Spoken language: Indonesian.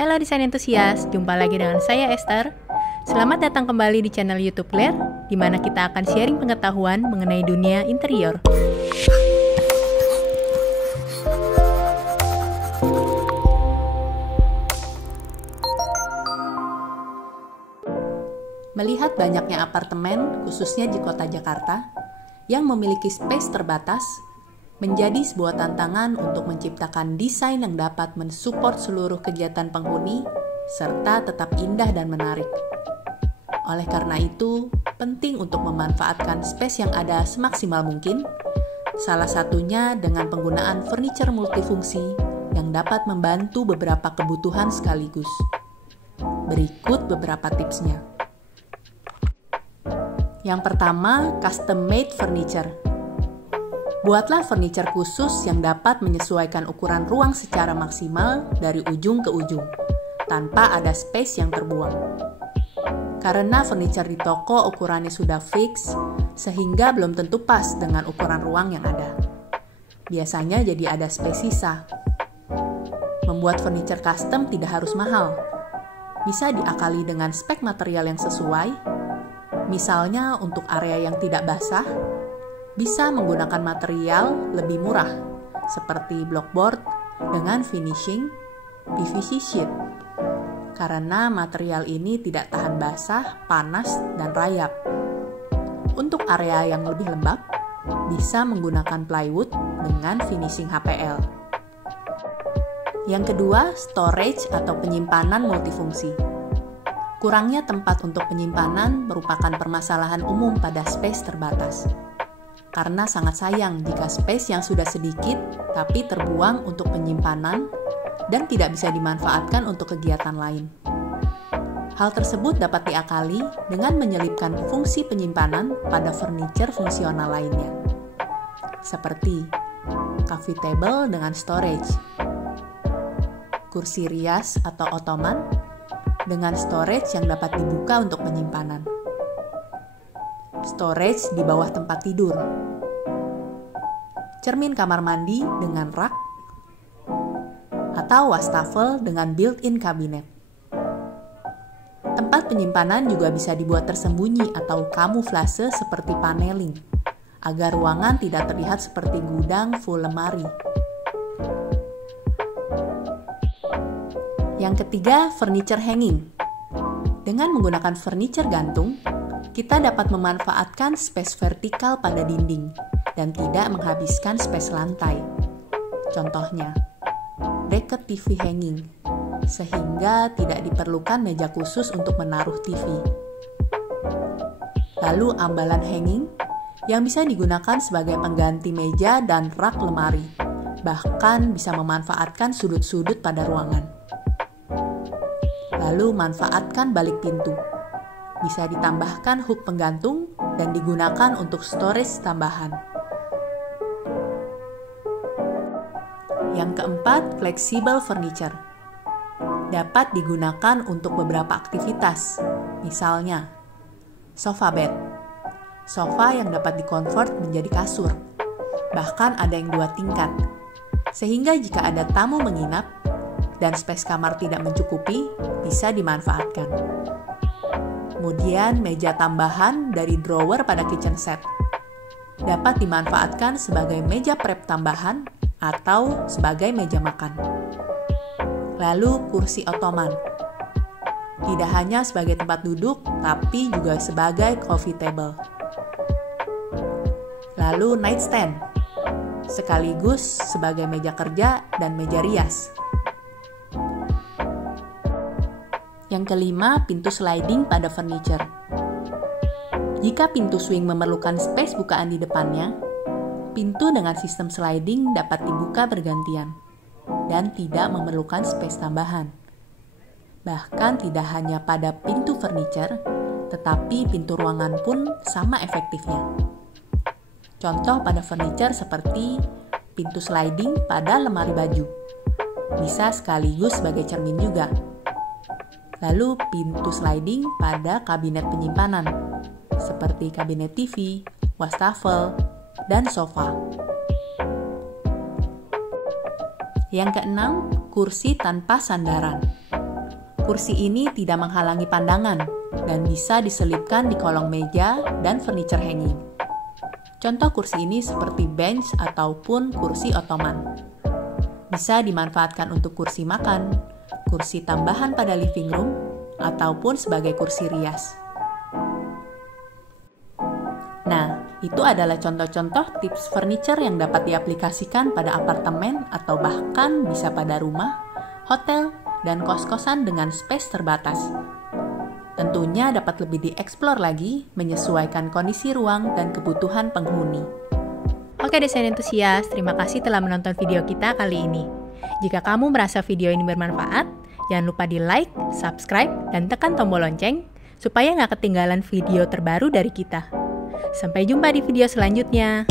Halo desain entusias, jumpa lagi dengan saya Esther. Selamat datang kembali di channel YouTube Claire, di mana kita akan sharing pengetahuan mengenai dunia interior. Melihat banyaknya apartemen, khususnya di kota Jakarta, yang memiliki space terbatas, menjadi sebuah tantangan untuk menciptakan desain yang dapat mensupport seluruh kegiatan penghuni, serta tetap indah dan menarik. Oleh karena itu, penting untuk memanfaatkan space yang ada semaksimal mungkin, salah satunya dengan penggunaan furniture multifungsi yang dapat membantu beberapa kebutuhan sekaligus. Berikut beberapa tipsnya. Yang pertama, custom-made furniture. Buatlah furniture khusus yang dapat menyesuaikan ukuran ruang secara maksimal dari ujung ke ujung, tanpa ada space yang terbuang. Karena furniture di toko ukurannya sudah fix, sehingga belum tentu pas dengan ukuran ruang yang ada. Biasanya jadi ada space sisa. Membuat furniture custom tidak harus mahal. Bisa diakali dengan spek material yang sesuai, misalnya untuk area yang tidak basah, bisa menggunakan material lebih murah, seperti blockboard dengan finishing PVC sheet. Karena material ini tidak tahan basah, panas, dan rayap. Untuk area yang lebih lembab, bisa menggunakan plywood dengan finishing HPL. Yang kedua, storage atau penyimpanan multifungsi. Kurangnya tempat untuk penyimpanan merupakan permasalahan umum pada space terbatas. Karena sangat sayang jika space yang sudah sedikit tapi terbuang untuk penyimpanan dan tidak bisa dimanfaatkan untuk kegiatan lain. Hal tersebut dapat diakali dengan menyelipkan fungsi penyimpanan pada furniture fungsional lainnya, seperti coffee table dengan storage, kursi rias atau ottoman dengan storage yang dapat dibuka untuk penyimpanan, storage di bawah tempat tidur, cermin kamar mandi dengan rak, atau wastafel dengan built-in kabinet. Tempat penyimpanan juga bisa dibuat tersembunyi atau kamuflase seperti paneling, agar ruangan tidak terlihat seperti gudang full lemari. Yang ketiga, furniture hanging. Dengan menggunakan furniture gantung, kita dapat memanfaatkan space vertikal pada dinding dan tidak menghabiskan space lantai. Contohnya, bracket TV hanging, sehingga tidak diperlukan meja khusus untuk menaruh TV. Lalu ambalan hanging, yang bisa digunakan sebagai pengganti meja dan rak lemari, bahkan bisa memanfaatkan sudut-sudut pada ruangan. Lalu manfaatkan balik pintu. Bisa ditambahkan hook penggantung dan digunakan untuk storage tambahan. Yang keempat, flexible furniture. Dapat digunakan untuk beberapa aktivitas, misalnya sofa bed. Sofa yang dapat dikonvert menjadi kasur. Bahkan ada yang 2 tingkat. Sehingga jika ada tamu menginap dan space kamar tidak mencukupi, bisa dimanfaatkan. Kemudian meja tambahan dari drawer pada kitchen set. Dapat dimanfaatkan sebagai meja prep tambahan atau sebagai meja makan. Lalu kursi ottoman. Tidak hanya sebagai tempat duduk, tapi juga sebagai coffee table. Lalu nightstand. Sekaligus sebagai meja kerja dan meja rias. Yang kelima, pintu sliding pada furniture. Jika pintu swing memerlukan space bukaan di depannya, pintu dengan sistem sliding dapat dibuka bergantian dan tidak memerlukan space tambahan. Bahkan tidak hanya pada pintu furniture, tetapi pintu ruangan pun sama efektifnya. Contoh pada furniture seperti pintu sliding pada lemari baju. Bisa sekaligus sebagai cermin juga. Lalu pintu sliding pada kabinet penyimpanan, seperti kabinet TV, wastafel, dan sofa. Yang keenam, kursi tanpa sandaran. Kursi ini tidak menghalangi pandangan dan bisa diselipkan di kolong meja dan furniture hanging. Contoh kursi ini seperti bench ataupun kursi ottoman. Bisa dimanfaatkan untuk kursi makan, kursi tambahan pada living room, ataupun sebagai kursi rias. Nah, itu adalah contoh-contoh tips furniture yang dapat diaplikasikan pada apartemen atau bahkan bisa pada rumah, hotel, dan kos-kosan dengan space terbatas. Tentunya dapat lebih dieksplor lagi, menyesuaikan kondisi ruang dan kebutuhan penghuni. Oke desain entusias, terima kasih telah menonton video kita kali ini. Jika kamu merasa video ini bermanfaat, jangan lupa di like, subscribe, dan tekan tombol lonceng, supaya nggak ketinggalan video terbaru dari kita. Sampai jumpa di video selanjutnya.